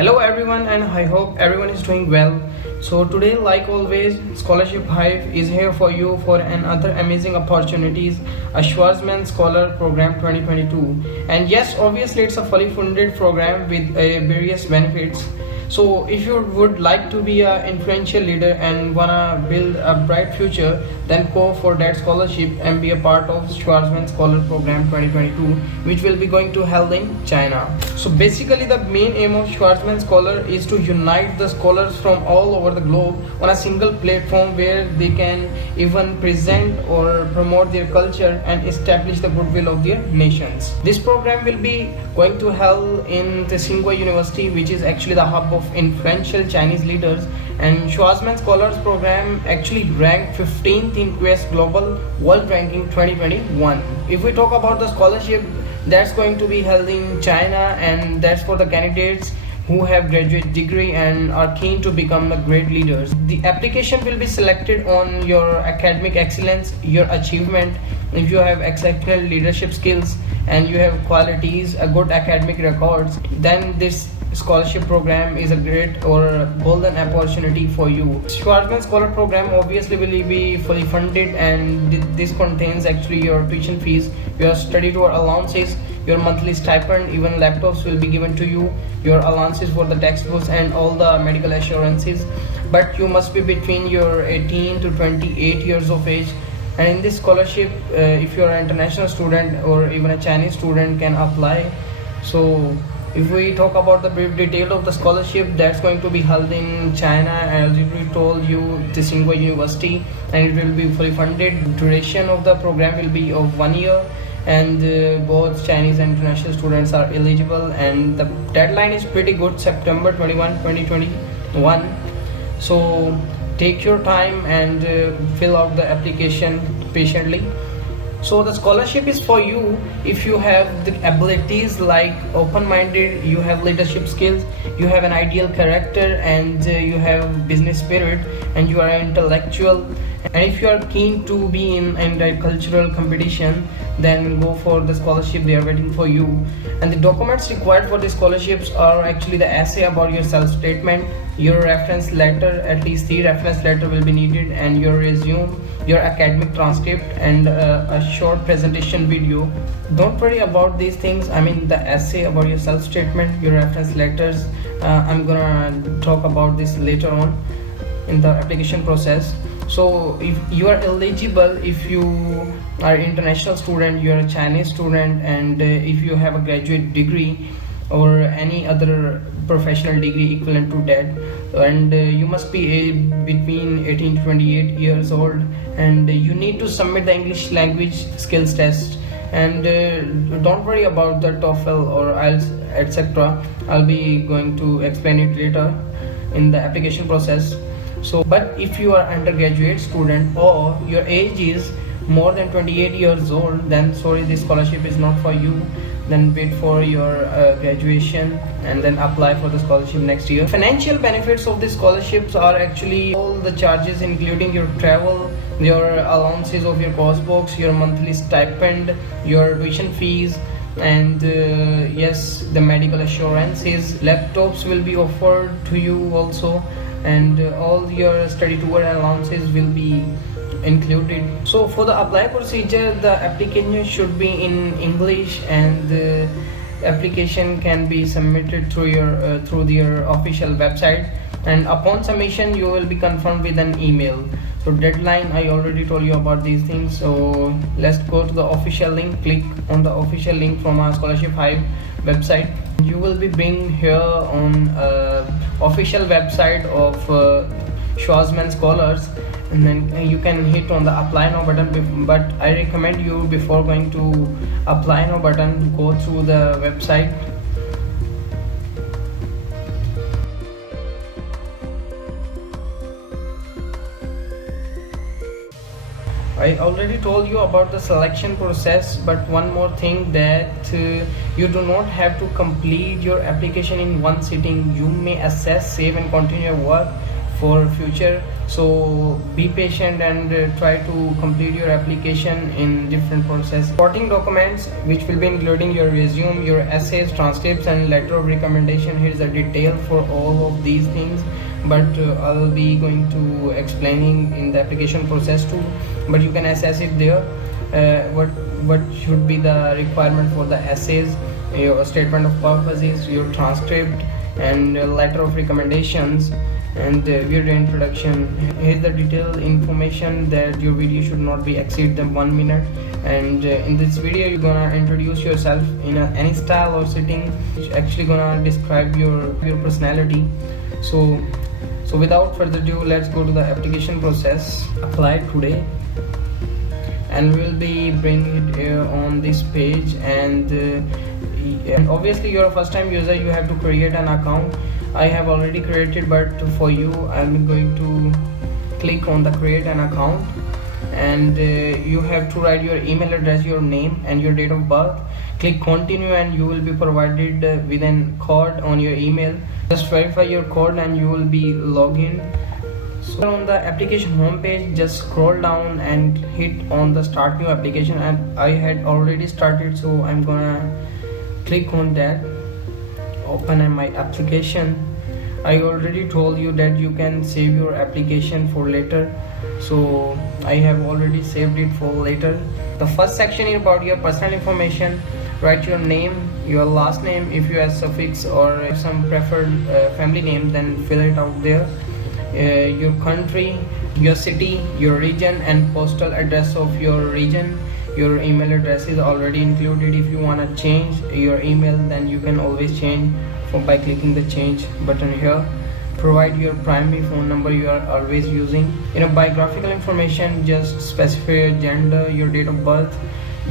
Hello everyone, and I hope everyone is doing well. So today, like always, Scholarship Hive is here for you for another amazing opportunities, a Schwarzman Scholar Program 2022. And yes, obviously it's a fully funded program with various benefits. So if you would like to be an influential leader and wanna build a bright future, then go for that scholarship and be a part of Schwarzman Scholar Program 2022, which will be going to held in China. So basically, the main aim of Schwarzman Scholar is to unite the scholars from all over the globe on a single platform where they can even present or promote their culture and establish the goodwill of their nations. This program will be going to held in the Tsinghua University, which is actually the hub of influential Chinese leaders. And Schwarzman Scholars Program actually ranked 15th in Quest Global World Ranking 2021. If we talk about the scholarship, that's going to be held in China, and that's for the candidates who have graduate degree and are keen to become the great leaders. The application will be selected on your academic excellence, your achievement, if you have exceptional leadership skills and you have qualities, a good academic records, then this scholarship program is a great or golden opportunity for you. Schwarzman Scholar Program obviously will be fully funded, and this contains actually your tuition fees, your study tour allowances, your monthly stipend, even laptops will be given to you, your allowances for the textbooks and all the medical assurances. But you must be between your 18 to 28 years of age. And in this scholarship, if you're an international student or even a Chinese student can apply. So if we talk about the brief detail of the scholarship, that's going to be held in China, as we told you, the Tsinghua University, and it will be fully funded. Duration of the program will be of 1 year, and both Chinese and international students are eligible, and the deadline is pretty good, September 21, 2021. So take your time and fill out the application patiently. So the scholarship is for you if you have the abilities like open-minded, you have leadership skills, you have an ideal character, and you have business spirit, and you are intellectual. And if you are keen to be in a cultural competition, then go for the scholarship, they are waiting for you. And the documents required for the scholarships are actually the essay about your self-statement, your reference letter, at least 3 reference letter will be needed, and your resume, your academic transcript, and a short presentation video. Don't worry about these things. I mean, the essay about your self-statement, your reference letters, I'm gonna talk about this later on in the application process. So if you are eligible, if you are international student, you are a Chinese student, and if you have a graduate degree or any other professional degree equivalent to that, and you must be between 18 to 28 years old, and you need to submit the English language skills test. And don't worry about the TOEFL or IELTS, etc. I'll be going to explain it later in the application process. So but if you are undergraduate student or your age is more than 28 years old, then sorry, this scholarship is not for you. Then wait for your graduation and then apply for the scholarship next year. Financial benefits of the scholarships are actually all the charges including your travel, your allowances of your course books, your monthly stipend, your tuition fees, and yes, the medical assurances. Laptops will be offered to you also, and all your study tour allowances will be included. So for the apply procedure, the application should be in English, and the application can be submitted through your official website, and upon submission you will be confirmed with an email. So deadline, I already told you about these things. So let's go to the official link. Click on the official link from our Scholarship Hive website. You will be bring here on official website of Schwarzman Scholars, and then you can hit on the apply now button. But I recommend you, before going to apply now button, go through the website. I already told you about the selection process, but one more thing, that you do not have to complete your application in one sitting. You may assess, save, and continue your work for future So be patient and try to complete your application in different process. Supporting documents which will be including your resume, your essays, transcripts and letter of recommendation. Here's the detail for all of these things, but I'll be going to explaining in the application process too, but you can assess it there. What should be the requirement for the essays, your statement of purposes, your transcript and letter of recommendations, and video introduction. Here's the detailed information that your video should not be exceed the 1 minute, and in this video you're gonna introduce yourself in any style or setting which actually gonna describe your personality. So without further ado, let's go to the application process. Apply today, and we'll be bringing it on this page, and obviously you're a first time user, you have to create an account. I have already created, but for you I'm going to click on the create an account, and you have to write your email address, your name and your date of birth. Click continue and you will be provided with an code on your email. Just verify your code and you will be login. So on the application home page, just scroll down and hit on the start new application, and I had already started, so I'm gonna click on that. Open my application. I already told you that you can save your application for later, so I have already saved it for later. The first section is about your personal information. Write your name, your last name. If you have suffix or some preferred family name, then fill it out there. Your country, your city, your region and postal address of your region. Your email address is already included. If you want to change your email, then you can always change by clicking the change button here. Provide your primary phone number you are always using. Biographical information, just specify your gender, your date of birth,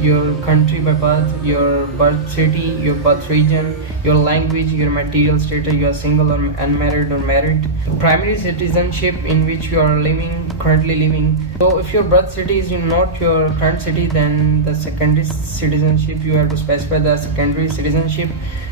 your country by birth, your birth city, your birth region, your language, your material status, you are single or unmarried or married, primary citizenship in which you are currently living. So if your birth city is not your current city, then the secondary citizenship, you have to specify the secondary citizenship,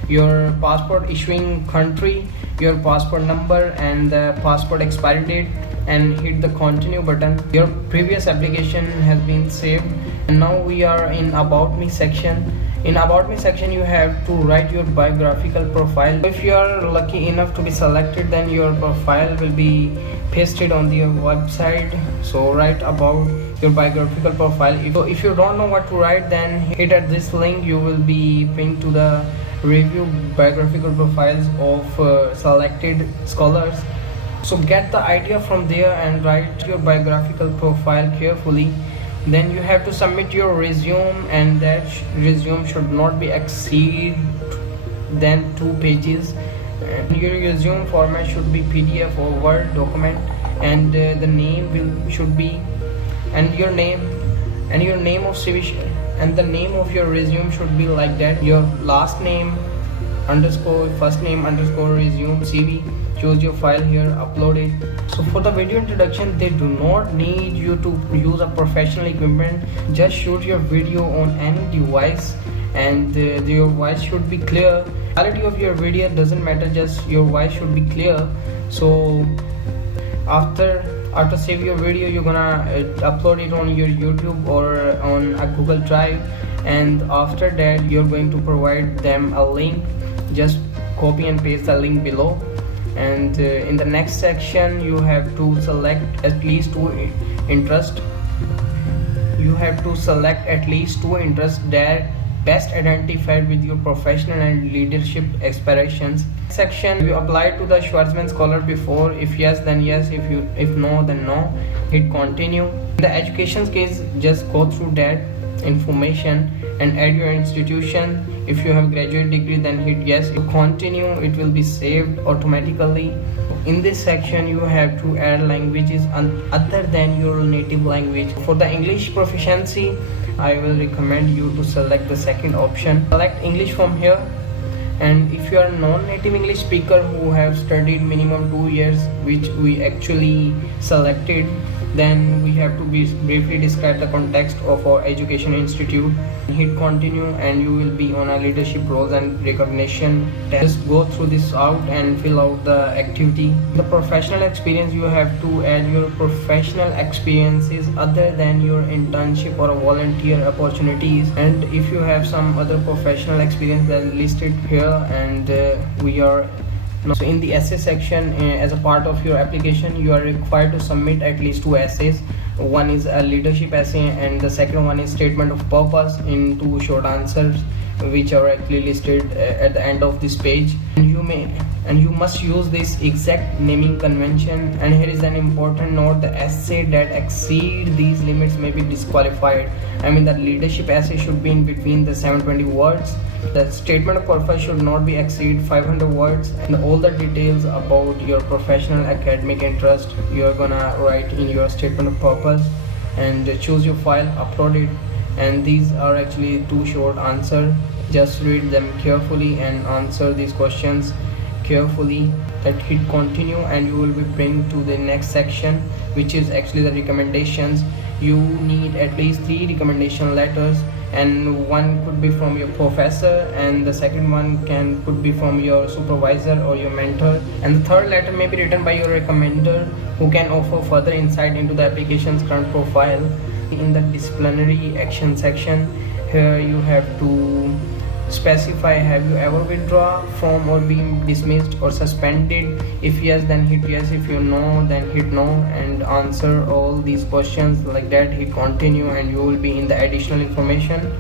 your passport issuing country, your passport number and the passport expiry date, and hit the continue button. Your previous application has been saved, and now we are in about me section. In about me section, you have to write your biographical profile. If you are lucky enough to be selected, then your profile will be pasted on the website. So write about your biographical profile. If you don't know what to write, then hit at this link. You will be pinned to the review biographical profiles of selected scholars. So get the idea from there and write your biographical profile carefully. Then you have to submit your resume, and that resume should not be exceed than 2 pages. And your resume format should be PDF or Word document, and the name should be, and your name of CV, and the name of your resume should be like that. Your last name underscore first name underscore resume CV. Choose your file here, upload it. So for the video introduction, they do not need you to use a professional equipment. Just shoot your video on any device, and your voice should be clear. Quality of your video doesn't matter, just your voice should be clear. So after save your video, you're gonna upload it on your YouTube or on a Google Drive, and after that you're going to provide them a link. Just copy and paste the link below, and in the next section you have to select at least 2 interests. You have to select at least 2 interests that best identified with your professional and leadership aspirations. Section, you applied to the Schwarzman Scholar before. If yes, then yes. If no, then no. Hit continue. In the education case, just go through that information and add your institution. If you have graduate degree, then hit yes. To continue, it will be saved automatically. In this section, you have to add languages other than your native language. For the English proficiency, I will recommend you to select the second option. Select English from here, and if you are non-native English speaker who have studied minimum 2 years, which we actually selected, Then we have to briefly describe the context of our education institute. Hit continue and you will be on a leadership roles and recognition test. Just go through this out and fill out the activity. The professional experience, you have to add your professional experiences other than your internship or volunteer opportunities, and if you have some other professional experience, then list it here. And we are so in the essay section, as a part of your application, you are required to submit at least 2 essays. One is a leadership essay and the second one is statement of purpose in 2 short answers, which are actually listed at the end of this page. And you must use this exact naming convention. And here is an important note: the essay that exceed these limits may be disqualified. I mean, the leadership essay should be in between the 720 words. The statement of purpose should not be exceed 500 words, and all the details about your professional academic interest you are gonna write in your statement of purpose. And choose your file, upload it. And these are actually 2 short answers. Just read them carefully and answer these questions carefully. That hit continue and you will be bring to the next section, which is actually the recommendations. You need at least 3 recommendation letters, and one could be from your professor, and the second one could be from your supervisor or your mentor, and the third letter may be written by your recommender, who can offer further insight into the application's current profile. In the disciplinary action section, here you have to specify: have you ever withdrawn from or been dismissed or suspended? If yes, then hit yes. If you no, then hit no, and answer all these questions like that. Hit continue and you will be in the additional information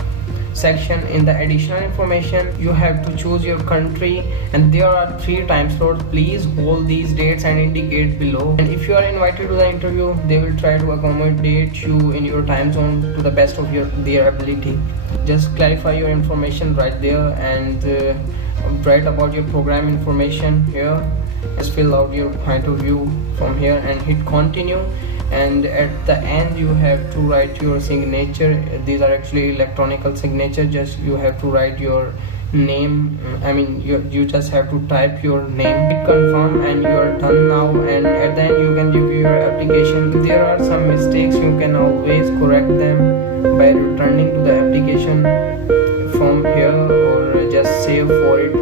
section. In the additional information, you have to choose your country, and there are 3 time slots. Please hold these dates and indicate below. And if you are invited to the interview, they will try to accommodate you in your time zone to the best of their ability. Just clarify your information right there, and write about your program information here. Just fill out your point of view from here and hit continue. And at the end, you have to write your signature. These are actually electronical signature. Just you have to write your name. I mean, you just have to type your name. Hit confirm and you are done now. And at the end, you can review your application. If there are some mistakes, you can always correct them by returning to the application from here, or just save for it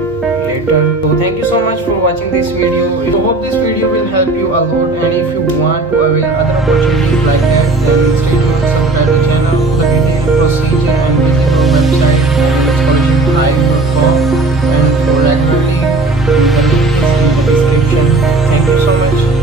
later. So thank you so much for watching this video. I hope this video will help you a lot, and if you want to avail other opportunities like that, then stay tuned, subscribe the channel. The video proceed.